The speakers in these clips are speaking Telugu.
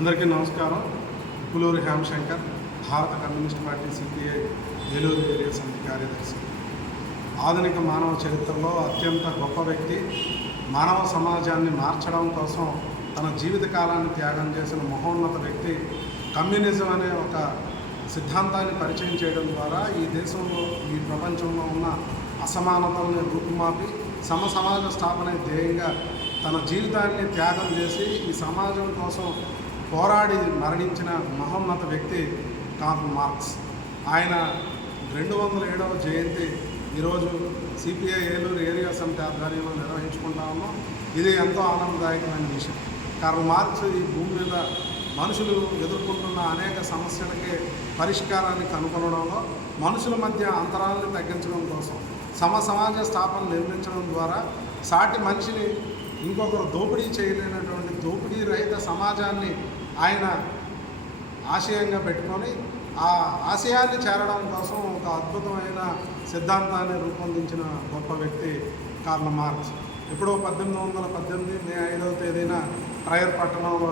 అందరికీ నమస్కారం. ఉప్పులూరి హేమశంకర్, భారత communist party CPI Eluru area సమితి కార్యదర్శి. ఆధునిక మానవ చరిత్రలో అత్యంత గొప్ప వ్యక్తి, మానవ సమాజాన్ని మార్చడం కోసం తన జీవిత కాలాన్ని త్యాగం చేసిన మహోన్నత వ్యక్తి. కమ్యూనిజం అనే ఒక సిద్ధాంతాన్ని పరిచయం చేయడం ద్వారా ఈ దేశంలో, ఈ ప్రపంచంలో ఉన్న అసమానతల్ని రూపుమాపి సమాజ స్థాపన ధ్యేయంగా తన జీవితాన్ని త్యాగం చేసి ఈ సమాజం కోసం పోరాడి మరణించిన మహోన్నత వ్యక్తి కార్ల్ మార్క్స్. ఆయన 207వ జయంతి ఈరోజు సిపిఐ ఏలూరు ఏరియా సమితి ఆధ్వర్యంలో నిర్వహించుకుంటా ఉన్నాం. ఇది ఎంతో ఆనందదాయకమైన విషయం. కార్ల్ మార్క్స్ ఈ భూమి మీద మనుషులు ఎదుర్కొంటున్న అనేక సమస్యలకి పరిష్కారాన్ని కనుగొనడంలో, మనుషుల మధ్య అంతరాలను తగ్గించడం కోసం సమాజ స్థాపన నిర్మించడం ద్వారా సాటి మనిషిని ఇంకొకరు దోపిడీ చేయలేనటువంటి దోపిడీ రహిత సమాజాన్ని ఆయన ఆశయంగా పెట్టుకొని ఆ ఆశయాన్ని చేరడం కోసం ఒక అద్భుతమైన సిద్ధాంతాన్ని రూపొందించిన గొప్ప వ్యక్తి కార్ల్ మార్క్స్. ఎప్పుడో 1818 మే 5వ తేదీన ట్రయర్ పట్టణంలో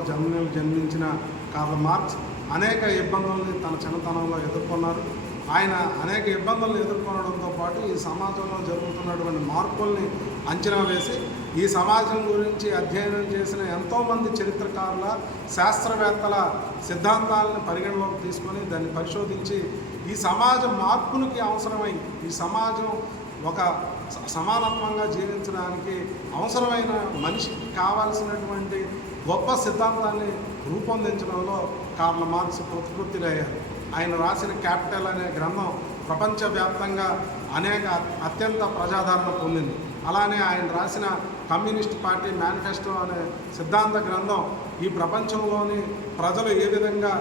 జన్మించిన కార్ల్ మార్క్స్ అనేక ఇబ్బందుల్ని తన చిన్నతనంలో ఎదుర్కొన్నారు. ఆయన అనేక ఇబ్బందులను ఎదుర్కొనడంతో పాటు ఈ సమాజంలో జరుగుతున్నటువంటి మార్పుల్ని అంచనా వేసి ఈ సమాజం గురించి అధ్యయనం చేసిన ఎంతోమంది చరిత్రకారుల, శాస్త్రవేత్తల సిద్ధాంతాలను పరిగణలోకి తీసుకొని దాన్ని పరిశోధించి ఈ సమాజ మార్పునికి అవసరమై ఈ సమాజం ఒక సమానత్వంగా జీవించడానికి అవసరమైన మనిషికి కావాల్సినటువంటి గొప్ప సిద్ధాంతాన్ని రూపొందించడంలో కార్ల్ మార్క్స్ కృతకృత్యులయ్యారు. ఆయన రాసిన క్యాపిటల్ అనే గ్రంథం ప్రపంచవ్యాప్తంగా అనేక అత్యంత ప్రజాదరణ పొందింది. అలానే ఆయన రాసిన కమ్యూనిస్ట్ పార్టీ మేనిఫెస్టో అనే సిద్ధాంత గ్రంథం ఈ ప్రపంచంలోని ప్రజలు ఏ విధంగా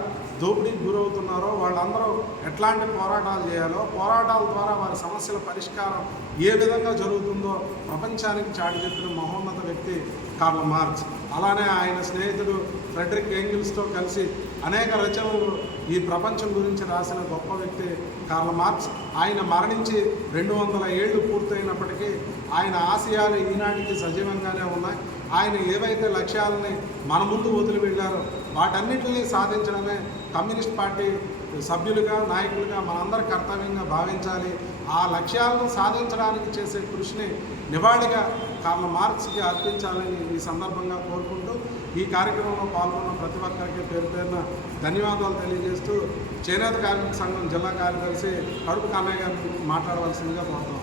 దోపిడీకి గురవుతున్నారో, వాళ్ళందరూ ఎట్లాంటి పోరాటాలు చేయాలో, పోరాటాల ద్వారా వారి సమస్యల పరిష్కారం ఏ విధంగా జరుగుతుందో ప్రపంచానికి చాటి చెప్పిన మహోన్నత వ్యక్తి కార్ల్ మార్క్స్. అలానే ఆయన స్నేహితుడు ఫ్రెడరిక్ ఏంగిల్స్తో కలిసి అనేక రచనలు ఈ ప్రపంచం గురించి రాసిన గొప్ప వ్యక్తి కార్ల్ మార్క్స్. ఆయన మరణించి 200 ఏళ్ళు పూర్తయినప్పటికీ ఆయన ఆశయాలు ఈనాటికి సజీవంగానే ఉన్నాయి. ఆయన ఏవైతే లక్ష్యాలని మన ముందు వదిలి వెళ్ళారో వాటన్నిటిని సాధించడమే కమ్యూనిస్ట్ పార్టీ సభ్యులుగా, నాయకులుగా మనందరి కర్తవ్యంగా భావించాలి. ఆ లక్ష్యాలను సాధించడానికి చేసే కృషిని నివాళిగా కార్ల్ మార్క్స్కి అర్పించాలని ఈ సందర్భంగా కోరుకుంటూ ఈ కార్యక్రమంలో పాల్గొన్న ప్రతి ఒక్కరికి పేరు పేరున ధన్యవాదాలు తెలియజేస్తూ చేనేత కార్మిక సంఘం జిల్లా కార్యదర్శి కడుపు కన్నయ్య గారిని మాట్లాడవలసిందిగా కోరుతున్నాను.